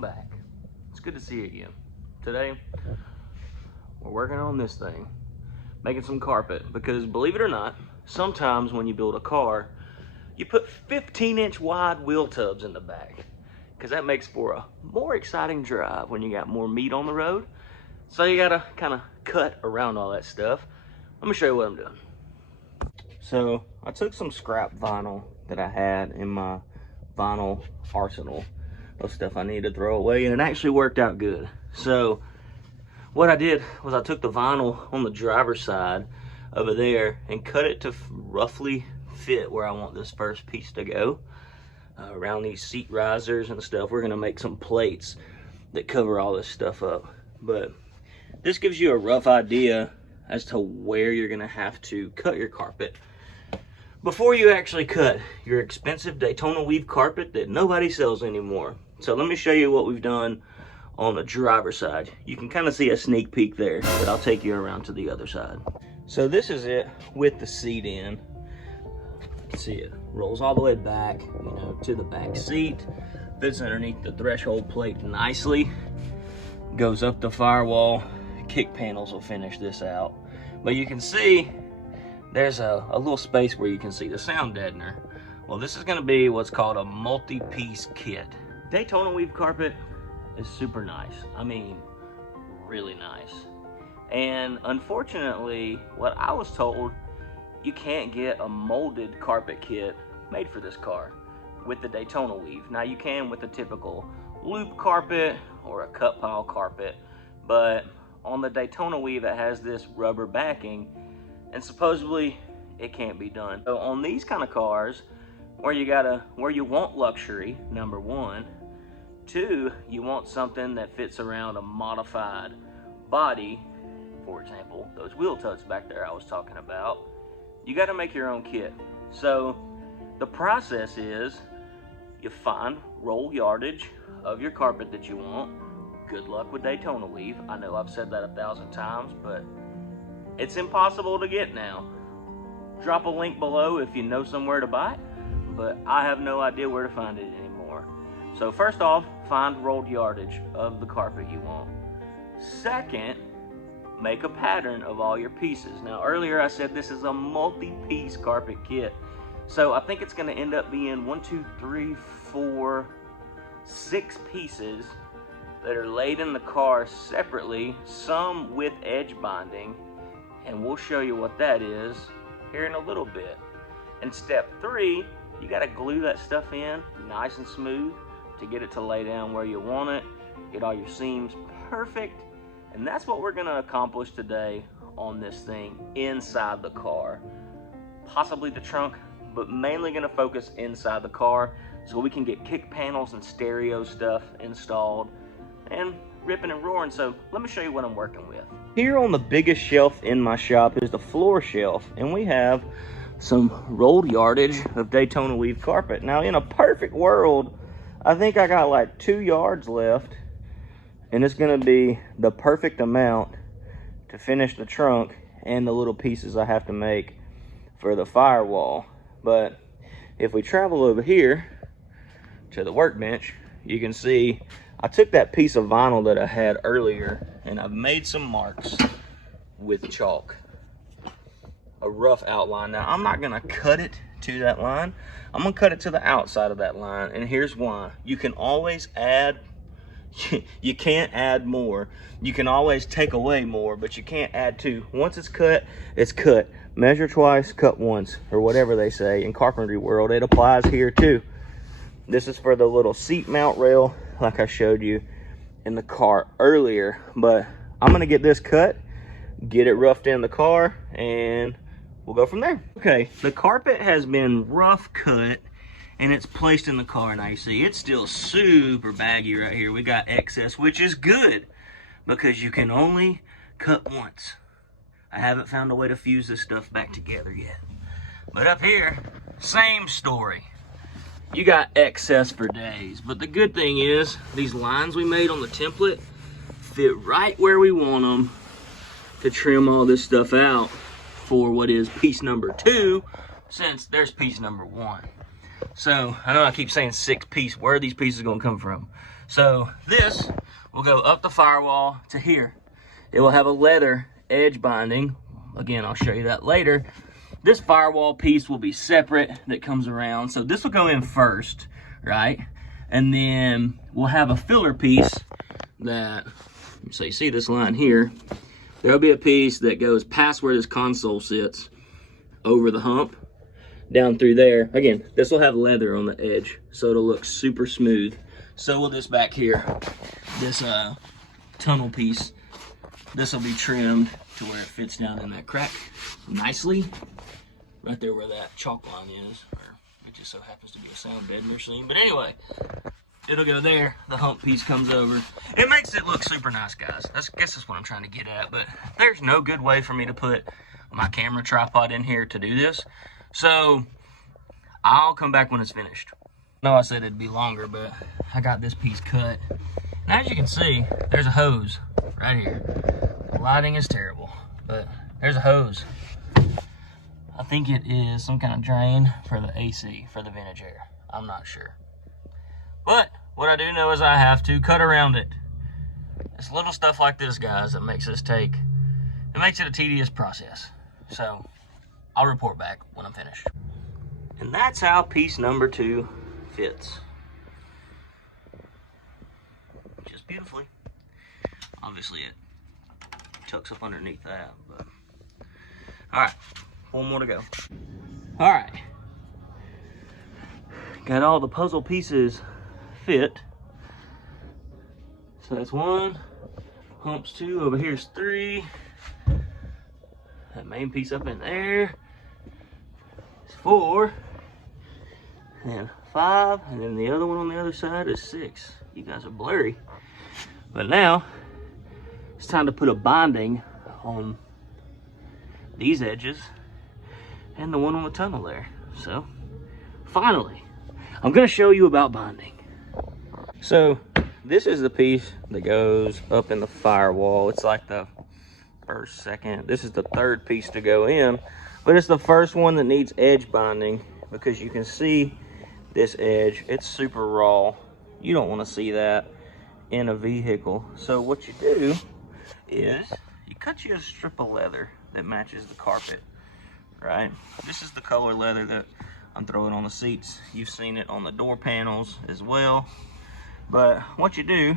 welcome back. It's good to see you again. Today, we're working on this thing, making some carpet, because believe it or not, sometimes when you build a car, you put 15-inch wide wheel tubs in the back, because that makes for a more exciting drive when you got more meat on the road. So you gotta kind of cut around all that stuff. Let me show you what I'm doing. So I took some scrap vinyl that I had in my vinyl arsenal of stuff I need to throw away, and it actually worked out good. So what I did was I took the vinyl on the driver's side over there and cut it to roughly fit where I want this first piece to go. Around these seat risers and stuff, we're gonna make some plates that cover all this stuff up. But this gives you a rough idea as to where you're gonna have to cut your carpet before you actually cut your expensive Daytona weave carpet that nobody sells anymore. So let me show you what we've done on the driver's side. You can kind of see a sneak peek there, but I'll take you around to the other side. So this is it with the seat in. See, it rolls all the way back, to the back seat, fits underneath the threshold plate nicely, goes up the firewall. Kick panels will finish this out, but you can see there's a little space where you can see the sound deadener. Well, this is going to be what's called a multi-piece kit. Daytona weave carpet is super nice. I mean, really nice. And unfortunately, what I was told, you can't get a molded carpet kit made for this car with the Daytona weave. Now you can with the typical loop carpet or a cut pile carpet, but on the Daytona weave it has this rubber backing, and supposedly it can't be done. So on these kind of cars, where you want luxury, number one, two, you want something that fits around a modified body, for example, those wheel tubs back there I was talking about, you got to make your own kit. So the process is you find roll yardage of your carpet that you want. Good luck with Daytona weave. I know I've said that 1,000 times, but it's impossible to get now. Drop a link below if you know somewhere to buy it, but I have no idea where to find it anymore. So first off, find rolled yardage of the carpet you want. Second, make a pattern of all your pieces. Now earlier I said this is a multi-piece carpet kit. So I think it's gonna end up being 1, 2, 3, 4, 6 pieces that are laid in the car separately, some with edge binding, and we'll show you what that is here in a little bit. And step 3, you gotta glue that stuff in nice and smooth to get it to lay down where you want it, get all your seams perfect, and that's what we're gonna accomplish today on this thing inside the car. Possibly the trunk, but mainly gonna focus inside the car so we can get kick panels and stereo stuff installed and ripping and roaring. So let me show you what I'm working with. Here on the biggest shelf in my shop is the floor shelf, and we have some rolled yardage of Daytona weave carpet. Now in a perfect world, I think I got like 2 yards left, and it's gonna be the perfect amount to finish the trunk and the little pieces I have to make for the firewall. But if we travel over here to the workbench, you can see I took that piece of vinyl that I had earlier and I've made some marks with chalk, a rough outline. Now I'm not gonna cut it to that line, I'm gonna cut it to the outside of that line, and here's why. You can always add, you can't add more. You can always take away more, but you can't add to. Once it's cut, it's cut. Measure twice, cut once, or whatever they say in carpentry world. It applies here too. This is for the little seat mount rail like I showed you in the car earlier, but I'm gonna get this cut, get it roughed in the car, and we'll go from there. Okay, the carpet has been rough cut and it's placed in the car. Now you see it's still super baggy right here. We got excess, which is good because you can only cut once. I haven't found a way to fuse this stuff back together yet. But up here, same story. You got excess for days, but the good thing is these lines we made on the template fit right where we want them to trim all this stuff out for what is piece number 2, since there's piece number 1. So I know I keep saying 6 piece. Where are these pieces gonna come from? So this will go up the firewall to here. It will have a leather edge binding. Again, I'll show you that later. This firewall piece will be separate that comes around. So this will go in first, right? And then we'll have a filler piece that, so you see this line here, there'll be a piece that goes past where this console sits, over the hump, down through there. Again, this will have leather on the edge, so it'll look super smooth. So will this back here, this tunnel piece, this will be trimmed to where it fits down in that crack nicely, right there where that chalk line is, or it just so happens to be a sound bed in your scene. But anyway, it'll go there, the hump piece comes over. It makes it look super nice, guys. I guess that's what I'm trying to get at, but there's no good way for me to put my camera tripod in here to do this. So I'll come back when it's finished. I know I said it'd be longer, but I got this piece cut. And as you can see, there's a hose right here. The lighting is terrible, but there's a hose. I think it is some kind of drain for the AC, for the vintage air. I'm not sure. But what I do know is I have to cut around it. It's little stuff like this, guys, that makes this it makes it a tedious process. So I'll report back when I'm finished. And that's how piece number 2 fits. Just beautifully. Obviously it tucks up underneath that, but all right, one more to go. All right, got all the puzzle pieces fit. So that's 1, humps 2, over here's 3. That main piece up in there is 4, and 5, and then the other one on the other side is 6. You guys are blurry. But now it's time to put a binding on these edges and the one on the tunnel there. So finally, I'm gonna show you about binding. So this is the piece that goes up in the firewall. It's like the first, second. This is the third piece to go in, but it's the first one that needs edge binding because you can see this edge. It's super raw. You don't want to see that in a vehicle. So what you do is you cut you a strip of leather that matches the carpet, right? This is the color leather that I'm throwing on the seats. You've seen it on the door panels as well. But what you do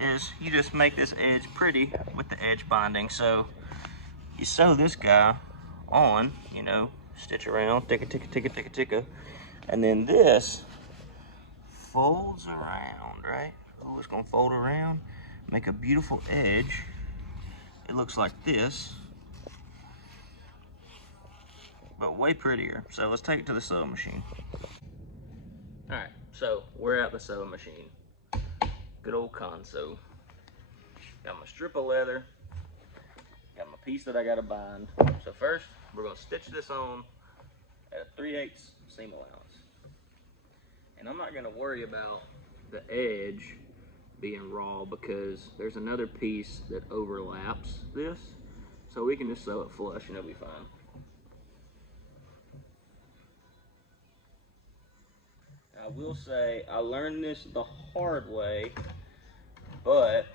is you just make this edge pretty with the edge binding. So you sew this guy on, you know, stitch around, ticka, ticka, ticka, ticka, ticka, and then this folds around, right? Oh, it's gonna fold around, make a beautiful edge. It looks like this, but way prettier. So let's take it to the sewing machine. All right, so we're at the sewing machine. Good old console. Got my strip of leather, got my piece that I gotta bind. So first, we're gonna stitch this on at a 3/8 seam allowance. And I'm not gonna worry about the edge being raw because there's another piece that overlaps this. So we can just sew it flush and it'll be fine. I will say, I learned this the hard way, but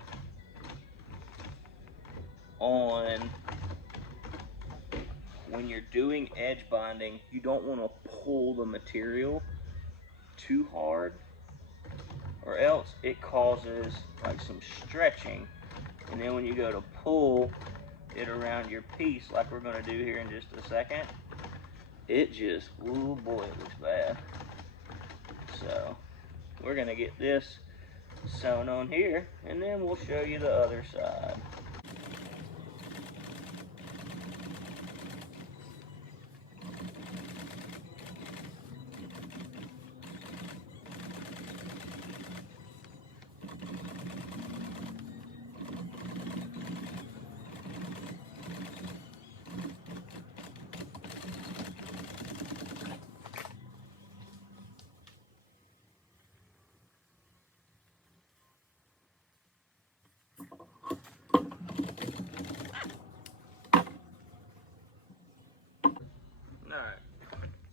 when you're doing edge binding, you don't want to pull the material too hard, or else it causes like some stretching, and then when you go to pull it around your piece like we're going to do here in just a second, it just, oh boy, it looks bad. So we're going to get this sewn on here, and then we'll show you the other side. Alright,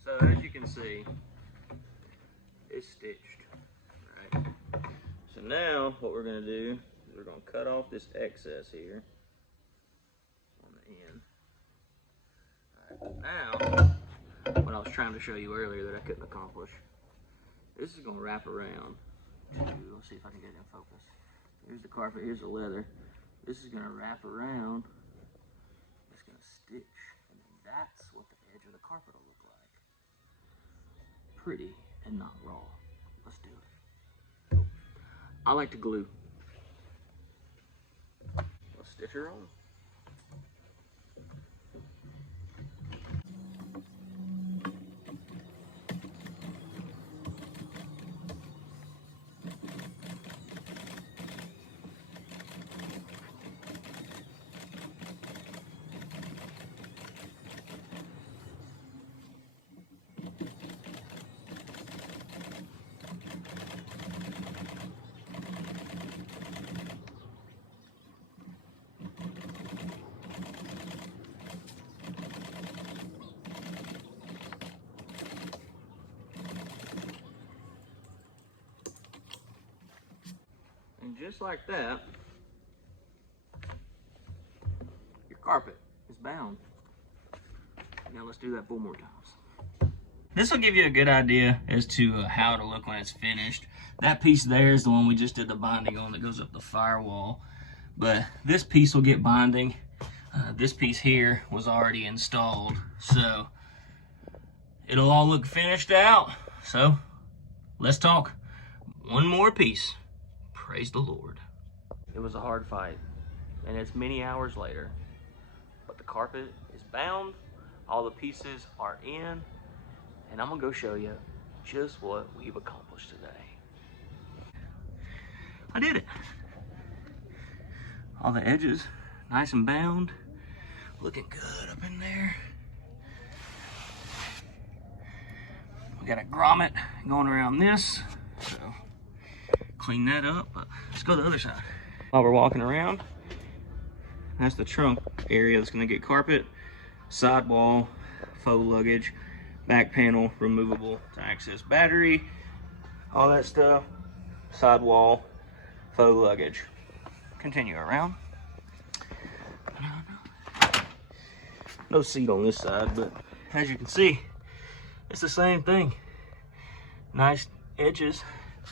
so as you can see, it's stitched, right? So now what we're gonna do is we're gonna cut off this excess here on the end. All right, now, what I was trying to show you earlier that I couldn't accomplish, this is gonna wrap around to, let's see if I can get it in focus. Here's the carpet, here's the leather. This is gonna wrap around, it's gonna stitch, and then that's what the edge of the carpet will look like. Pretty and not raw. Let's do it. I like to glue. Let's stitch her on. And just like that, your carpet is bound. Now let's do that 4 more times. This will give you a good idea as to how it'll look when it's finished. That piece there is the one we just did the binding on that goes up the firewall. But this piece will get binding. This piece here was already installed. So it'll all look finished out. So let's talk one more piece. Praise the Lord. It was a hard fight, and it's many hours later, but the carpet is bound, all the pieces are in, and I'm gonna go show you just what we've accomplished today. I did it. All the edges nice and bound, looking good up in there. We got a grommet going around this, so clean that up, but let's go to the other side. While we're walking around, that's the trunk area that's gonna get carpet, sidewall, faux luggage, back panel, removable to access battery, all that stuff, sidewall, faux luggage. Continue around. No seat on this side, but as you can see, it's the same thing. Nice edges,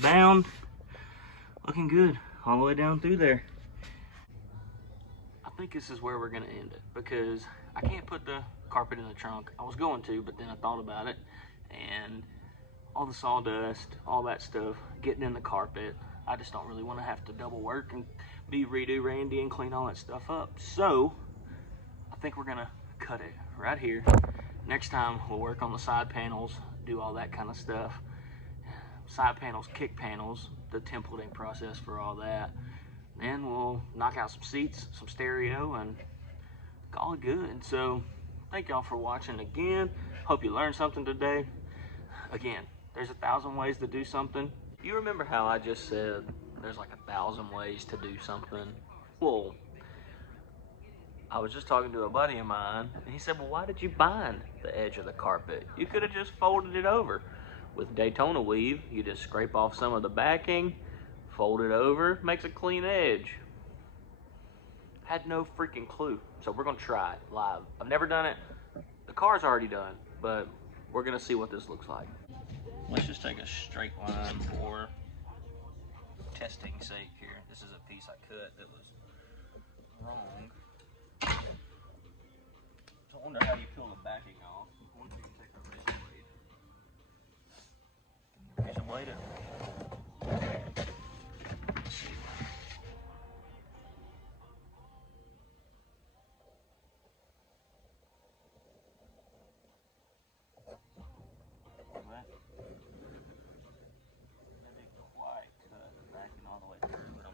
bound, looking good all the way down through there. I think this is where we're gonna end it because I can't put the carpet in the trunk. I was going to, but then I thought about it, and all the sawdust, all that stuff, getting in the carpet, I just don't really want to have to double work and be redo Randy and clean all that stuff up. So I think we're gonna cut it right here. Next time we'll work on the side panels, do all that kind of stuff. Side panels, kick panels, the templating process for all that. Then we'll knock out some seats, some stereo, and call it good. So thank y'all for watching again. Hope you learned something today. Again, there's 1,000 ways to do something. You remember how I just said there's like 1,000 ways to do something? Well, I was just talking to a buddy of mine, and he said, well, why did you bind the edge of the carpet? You could have just folded it over. With Daytona weave, you just scrape off some of the backing, fold it over, makes a clean edge. Had no freaking clue. So we're gonna try it live. I've never done it. The car's already done, but we're gonna see what this looks like. Let's just take a straight line for testing's sake here. This is a piece I cut that was wrong. So I wonder how you peel the backing off. I wonder if you can take a razor blade. Razor blade it. Let's see.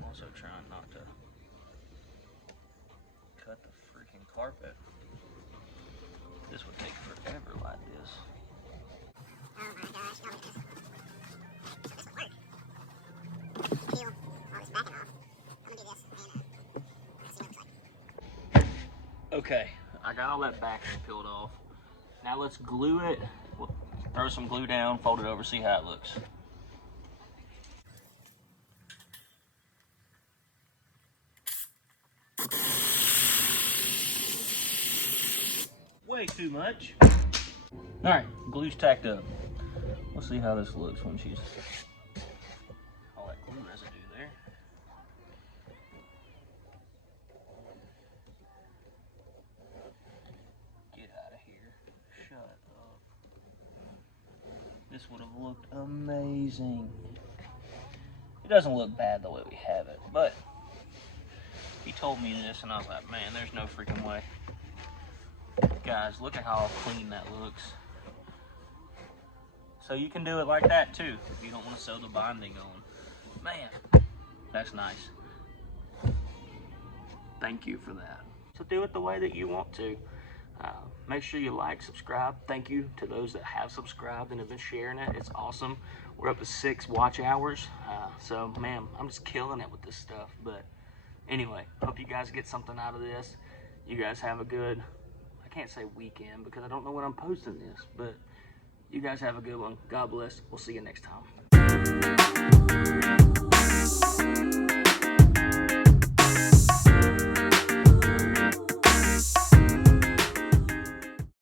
Also trying not to cut the freaking carpet. This would take forever like this. Oh my gosh, look at this. So this would work. Peel all this backing off. I'm gonna do this and see what it looks like. Okay, I got all that backing peeled off. Now let's glue it. We'll throw some glue down, fold it over, see how it looks. way too much. All right, glue's tacked up. We'll see how this looks when she's all that glue residue there. Get out of here. Shut up. This would have looked amazing. It doesn't look bad the way we have it, but he told me this and I was like, man, there's no freaking way. Guys, look at how clean that looks. So you can do it like that too, if you don't want to sew the binding on. Man, that's nice. Thank you for that. So do it the way that you want to. Make sure you like, subscribe. Thank you to those that have subscribed and have been sharing it. It's awesome. We're up to 6 watch hours. So, man, I'm just killing it with this stuff. But anyway, hope you guys get something out of this. You guys have a good, I can't say weekend because I don't know when I'm posting this. But you guys have a good one. God bless. We'll see you next time.